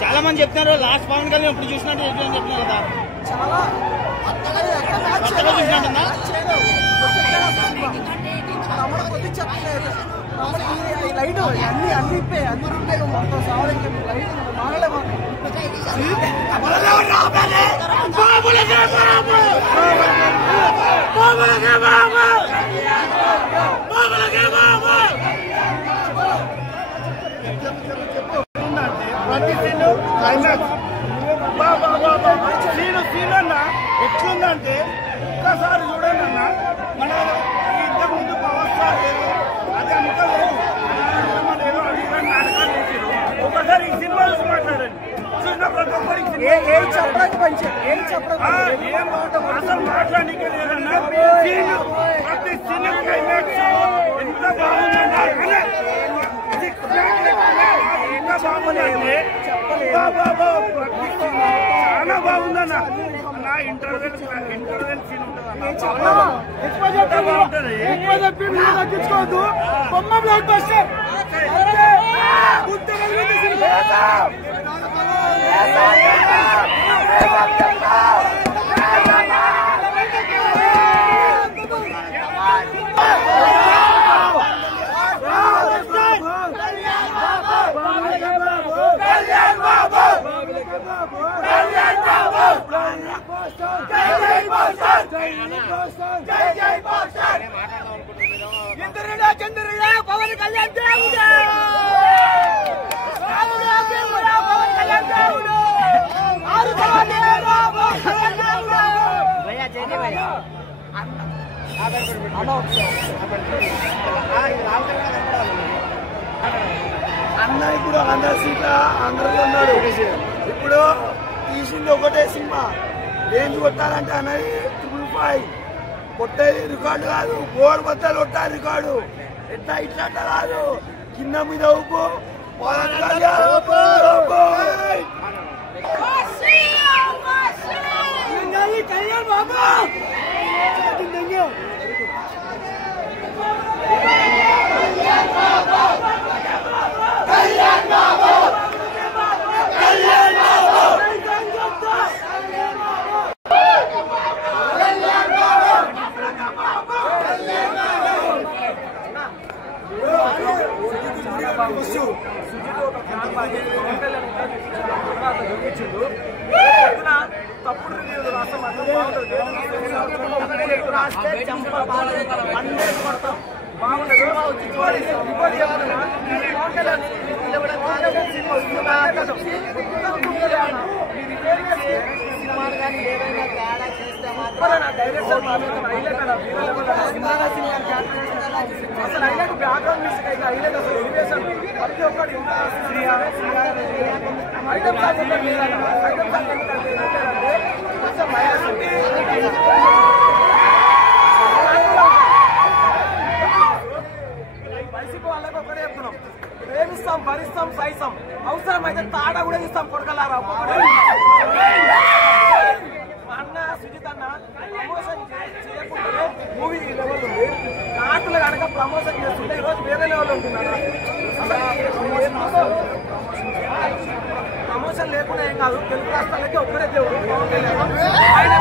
చాలా మంది చెప్తున్నారు లాస్ట్ పవన్ కళ్యాణ్ ఇప్పుడు చూసినట్టు చెప్తున్నారు కదా చాలా చూసినట్టుందా లైట్ అన్ని అన్ని అన్ని మొత్తం సావడానికి లైట్ ప్రతి సీను సీను అన్న ఎట్లుందంటే ఒక్కసారి చూడండి అన్న మన ఇంతకు ముందు పవర్ స్టార్ లేదు అది అంతా లేదు ఏదో అడిగిన నాటకాలు చేసారు ఒకసారి ఈ సినిమా చూసి మాట్లాడండి చూసిన ప్రతి ఒక్కరికి అసలు మాట్లాడడానికి లేదన్నా ప్రతి సీను క్లైమాక్స్ ఎంత బాగుందంటే చాలా బాగుందన్న నా ఇంటర్వెల్ సీన్ తగ్గించుకోవద్దు బొమ్మ బ్లాక్ బస్టర్ పవన్ కళ్యాణ్ అన్న ఇప్పుడు ఆంధ్ర సీట్ల ఆంధ్రలో ఉన్నాడు. ఇప్పుడు తీసింది ఒకటే సినిమా రేంజ్ కొట్టాలంటే అన్నది 555 కొట్టేది రికార్డు కాదు, బోర్డు బద్దలు కొట్టాలి రికార్డు. ఎట్లా ఇట్లా కాదు, కింద మీద ఉప్పు వైసీపీ వాళ్ళకి ఒకటే చెప్తున్నాం, ప్రేమిస్తాం, భరిస్తాం, సైస్తాం, అవసరమైతే తాట కూడా ఇస్తాం. కొడకలారా అన్న సుజిత్ అన్న ప్రమోషన్ చేయకుంటే మూవీ లెవెల్ ఉంది, నాటులు కనుక ప్రమోషన్ చేస్తుంటే ఈరోజు వేరే లెవెల్ ఉంటున్నారు. ప్రమోషన్ లేకుండా ఏం కాదు, తెలుగు రాష్ట్రాలకి ఒక్కరే దేవుడు ఆయన